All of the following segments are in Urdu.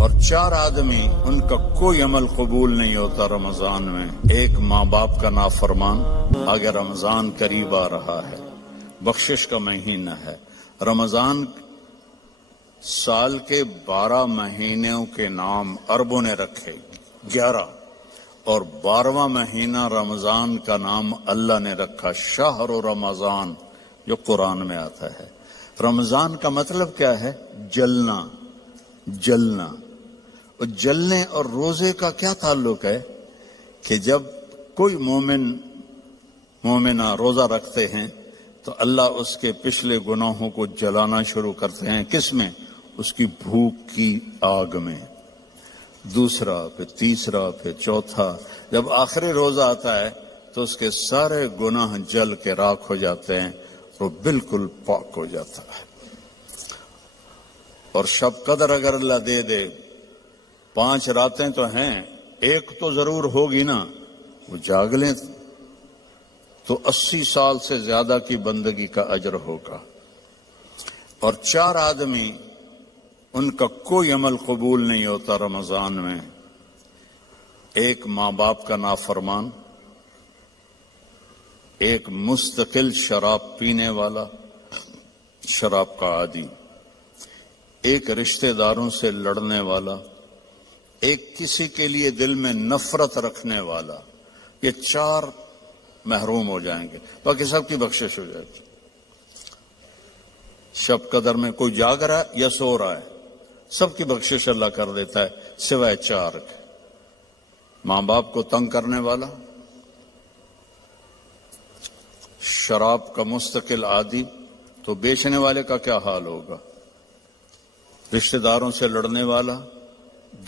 اور 4 آدمی ان کا کوئی عمل قبول نہیں ہوتا رمضان میں. ایک ماں باپ کا نافرمان. آگے رمضان قریب آ رہا ہے، بخشش کا مہینہ ہے. رمضان سال کے 12 مہینوں کے نام عربوں نے رکھے 11، اور 12واں مہینہ رمضان کا نام اللہ نے رکھا شہر رمضان، جو قرآن میں آتا ہے. رمضان کا مطلب کیا ہے؟ جلنا. جلنا. اور جلنے اور روزے کا کیا تعلق ہے کہ جب کوئی مومنہ روزہ رکھتے ہیں تو اللہ اس کے پچھلے گناہوں کو جلانا شروع کرتے ہیں. کس میں؟ اس کی بھوک کی آگ میں. دوسرا، پھر تیسرا، پھر چوتھا. جب آخری روزہ آتا ہے تو اس کے سارے گناہ جل کے راکھ ہو جاتے ہیں، وہ بالکل پاک ہو جاتا ہے. اور شب قدر اگر اللہ دے دے، 5 راتیں تو ہیں، ایک تو ضرور ہوگی نا، وہ جاگ لیں تو 80 سال سے زیادہ کی بندگی کا اجر ہوگا. اور 4 آدمی ان کا کوئی عمل قبول نہیں ہوتا رمضان میں. ایک ماں باپ کا نافرمان، ایک مستقل شراب پینے والا، شراب کا عادی، ایک رشتہ داروں سے لڑنے والا، ایک کسی کے لیے دل میں نفرت رکھنے والا. یہ 4 محروم ہو جائیں گے، باقی سب کی بخشش ہو جائے گی. شب قدر میں کوئی جاگ رہا ہے یا سو رہا ہے، سب کی بخشش اللہ کر دیتا ہے سوائے 4 کے. ماں باپ کو تنگ کرنے والا، شراب کا مستقل عادی، تو بیچنے والے کا کیا حال ہوگا؟ رشتہ داروں سے لڑنے والا،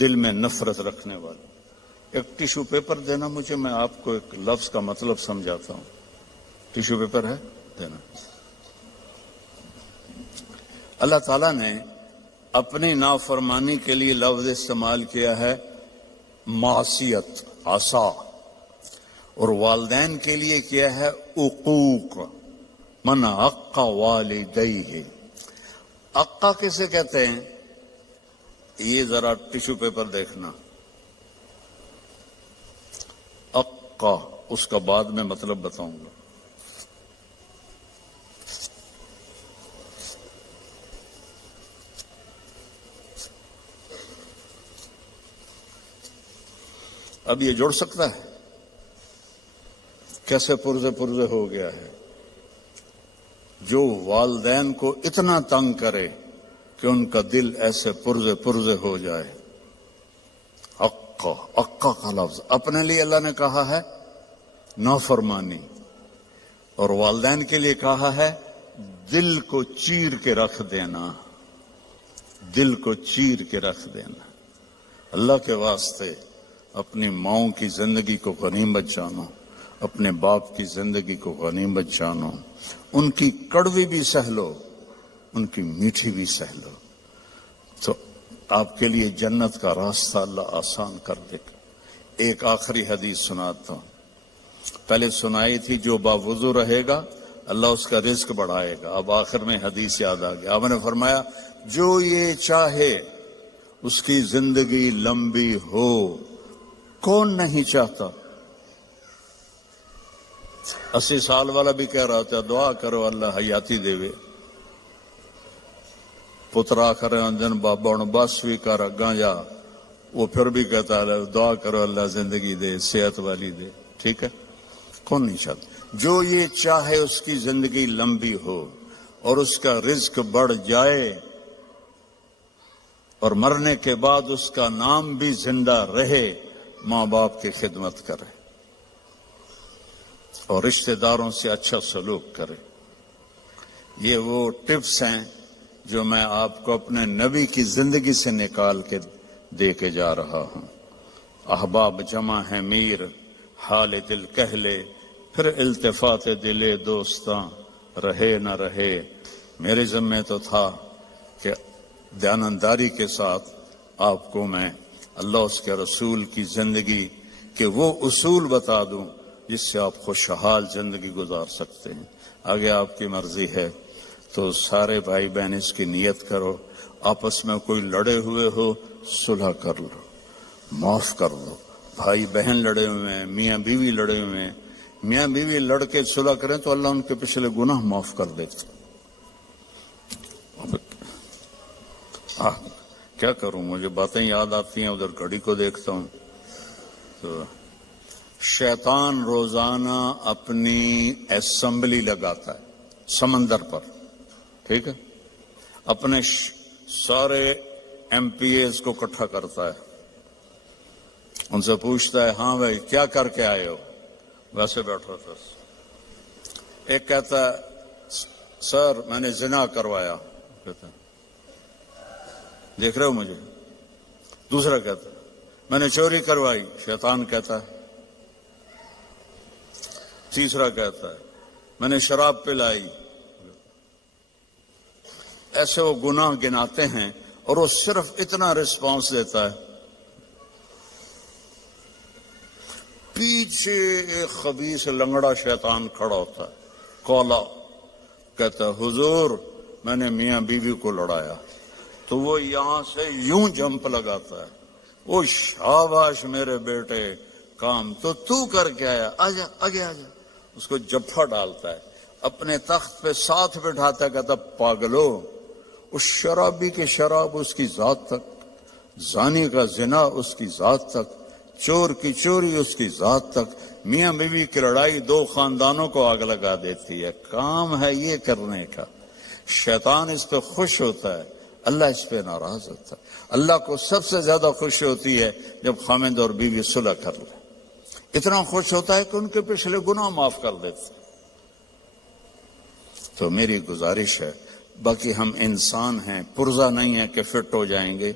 دل میں نفرت رکھنے والا. ایک ٹیشو پیپر دینا مجھے، میں آپ کو ایک لفظ کا مطلب سمجھاتا ہوں. ٹیشو پیپر ہے؟ دینا. اللہ تعالیٰ نے اپنی نافرمانی کے لیے لفظ استعمال کیا ہے معصیت، عصا، اور والدین کے لیے کیا ہے عقوق. من عق والدیہ. عقا کسے کہتے ہیں؟ یہ ذرا ٹیشو پیپر دیکھنا. عقا، اس کا بعد میں مطلب بتاؤں گا. اب یہ جڑ سکتا ہے؟ کیسے پرزے ہو گیا ہے. جو والدین کو اتنا تنگ کرے کہ ان کا دل ایسے پرزے ہو جائے. عقا کا لفظ اپنے لیے اللہ نے کہا ہے نافرمانی، اور والدین کے لیے کہا ہے دل کو چیر کے رکھ دینا. دل کو چیر کے رکھ دینا. اللہ کے واسطے اپنی ماؤں کی زندگی کو غنیمت جانو، اپنے باپ کی زندگی کو غنیمت جانو. ان کی کڑوی بھی سہ لو، ان کی میٹھی بھی سہ لو، تو آپ کے لیے جنت کا راستہ اللہ آسان کر دے گا. ایک آخری حدیث سناتا ہوں. پہلے سنائی تھی جو باوضو رہے گا اللہ اس کا رزق بڑھائے گا. اب آخر میں حدیث یاد آ گیا. آپ نے فرمایا جو یہ چاہے اس کی زندگی لمبی ہو. کون نہیں چاہتا؟ 80 سال والا بھی کہہ رہا تھا دعا کرو اللہ حیاتی دے وے. پترا کرے انجن بابا بس بھی کر اگاں جا، وہ پھر بھی کہتا ہے دعا کرو اللہ زندگی دے، صحت والی دے. ٹھیک ہے، کون نہیں چاہتا؟ جو یہ چاہے اس کی زندگی لمبی ہو اور اس کا رزق بڑھ جائے اور مرنے کے بعد اس کا نام بھی زندہ رہے، ماں باپ کی خدمت کرے اور رشتہ داروں سے اچھا سلوک کرے. یہ وہ ٹپس ہیں جو میں آپ کو اپنے نبی کی زندگی سے نکال کے دے کے جا رہا ہوں. احباب جمع ہے میر، حال دل کہہ لے، پھر التفات دلے دوستاں رہے نہ رہے. میرے ذمہ تو تھا کہ دیانتداری کے ساتھ آپ کو میں اللہ اس کے رسول کی زندگی کے وہ اصول بتا دوں جس سے آپ خوشحال زندگی گزار سکتے ہیں. آگے آپ کی مرضی ہے. تو سارے بھائی بہن اس کی نیت کرو، آپس میں کوئی لڑے ہوئے ہو صلح کر لو، معاف کر دو. بھائی بہن لڑے ہوئے ہیں، میاں بیوی لڑے ہوئے ہیں، میاں بیوی لڑ کے صلح کریں تو اللہ ان کے پچھلے گناہ معاف کر دیتے. کیا کروں، مجھے باتیں یاد آتی ہیں، ادھر گھڑی کو دیکھتا ہوں. تو شیطان روزانہ اپنی اسمبلی لگاتا ہے سمندر پر، ٹھیک ہے، اپنے سارے ایم پی ایز کو اکٹھا کرتا ہے، ان سے پوچھتا ہے ہاں بھائی کیا کر کے آئے ہو؟ ویسے بیٹھا تھا. ایک کہتا ہے سر میں نے زنا کروایا. کہتا ہے دیکھ رہے ہو مجھے؟ دوسرا کہتا ہے میں نے چوری کروائی. شیطان کہتا ہے. تیسرا کہتا ہے میں نے شراب پلائی. ایسے وہ گناہ گناتے ہیں اور وہ صرف اتنا رسپانس دیتا ہے. پیچھے ایک خبیث لنگڑا شیطان کھڑا ہوتا ہے، کولا، کہتا ہے حضور میں نے میاں بیوی کو لڑایا. تو وہ یہاں سے یوں جمپ لگاتا ہے، وہ شاباش میرے بیٹے، کام تو کر کے آیا، آجا آگے آجا. اس کو جفا ڈالتا ہے، اپنے تخت پہ ساتھ بٹھاتا ہے، کہتا پاگلو، اس شرابی کے شراب اس کی ذات تک، زانی کا زنا اس کی ذات تک، چور کی چوری اس کی ذات تک. میاں بیوی کی لڑائی دو خاندانوں کو آگ لگا دیتی ہے. کام ہے یہ کرنے کا. شیطان اس پہ خوش ہوتا ہے، اللہ اس پہ ناراض ہوتا ہے. اللہ کو سب سے زیادہ خوشی ہوتی ہے جب خاوند اور بیوی صلح کر لے. اتنا خوش ہوتا ہے کہ ان کے پچھلے گناہ معاف کر دیتے. تو میری گزارش ہے، باقی ہم انسان ہیں، پرزہ نہیں ہے کہ فٹ ہو جائیں گے،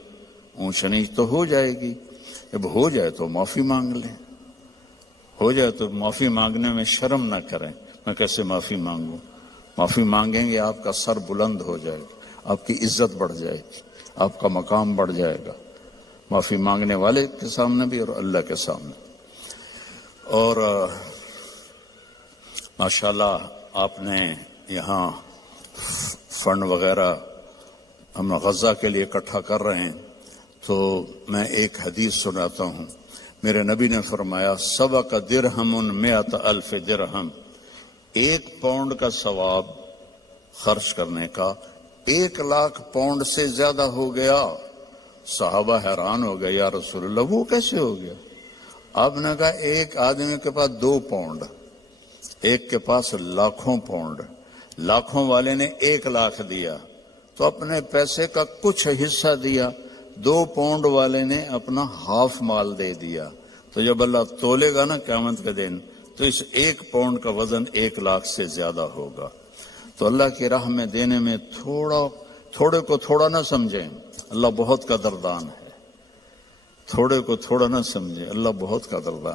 اونچ نیچ تو ہو جائے گی. جب ہو جائے تو معافی مانگ لیں، ہو جائے تو معافی مانگنے میں شرم نہ کریں. میں کیسے معافی مانگوں؟ معافی مانگیں گے آپ کا سر بلند ہو جائے گا، آپ کی عزت بڑھ جائے گی، آپ کا مقام بڑھ جائے گا، معافی مانگنے والے کے سامنے بھی اور اللہ کے سامنے. اور ماشاءاللہ آپ نے یہاں فنڈ وغیرہ ہم غزہ کے لیے اکٹھا کر رہے ہیں. تو میں ایک حدیث سناتا ہوں. میرے نبی نے فرمایا سبق درہم 100,000 درہم، 1 پاؤنڈ کا ثواب خرچ کرنے کا 1,00,000 پاؤنڈ سے زیادہ ہو گیا. صحابہ حیران ہو گئے، یا رسول اللہ وہ کیسے ہو گیا؟ آپ نے کہا ایک آدمی کے پاس 2 پاؤنڈ، ایک کے پاس لاکھوں پاؤنڈ، لاکھوں والے نے 1,00,000 دیا تو اپنے پیسے کا کچھ حصہ دیا، 2 پاؤنڈ والے نے اپنا ہاف مال دے دیا. تو جب اللہ تولے گا نا قیامت کے دن تو اس 1 پاؤنڈ کا وزن 1,00,000 سے زیادہ ہوگا. تو اللہ کی راہ میں دینے میں تھوڑے کو تھوڑا نہ سمجھیں، اللہ بہت قدردان ہے. تھوڑے کو تھوڑا نہ سمجھیں، اللہ بہت قدردان.